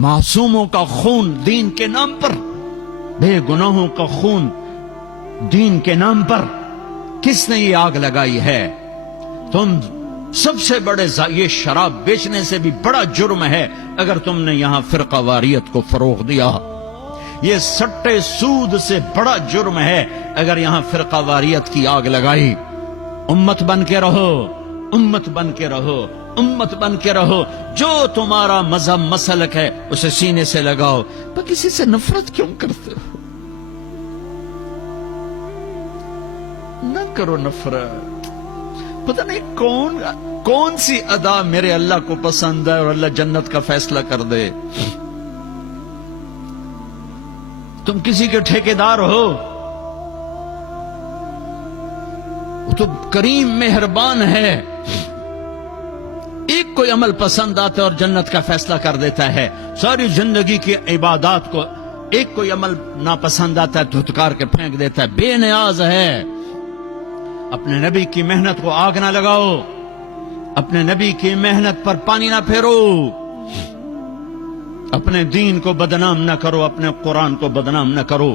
मासूमों का खून दीन के नाम पर, बेगुनाहों का खून दीन के नाम पर किसने ये आग लगाई है? तुम सबसे बड़े ये शराब बेचने से भी बड़ा जुर्म है अगर तुमने यहां फिरकावारियत को फरोग दिया। ये सट्टे सूद से बड़ा जुर्म है अगर यहां फिरकावारियत की आग लगाई। उम्मत बन के रहो, उम्मत बन के रहो, उम्मत बन के रहो। जो तुम्हारा मजहब मसलक है उसे सीने से लगाओ। पर किसी से नफरत क्यों करते हो? न करो नफरत। पता नहीं कौन सी अदा मेरे अल्लाह को पसंद है और अल्लाह जन्नत का फैसला कर दे। तुम किसी के ठेकेदार हो, वो तो करीम मेहरबान है। एक कोई अमल पसंद आता है और जन्नत का फैसला कर देता है। सारी जिंदगी की इबादत को एक कोई अमल नापसंद आता है, धुतकार के फेंक देता है। बेनियाज है। अपने नबी की मेहनत को आग ना लगाओ, अपने नबी की मेहनत पर पानी ना फेरो, अपने दीन को बदनाम ना करो, अपने कुरान को बदनाम ना करो।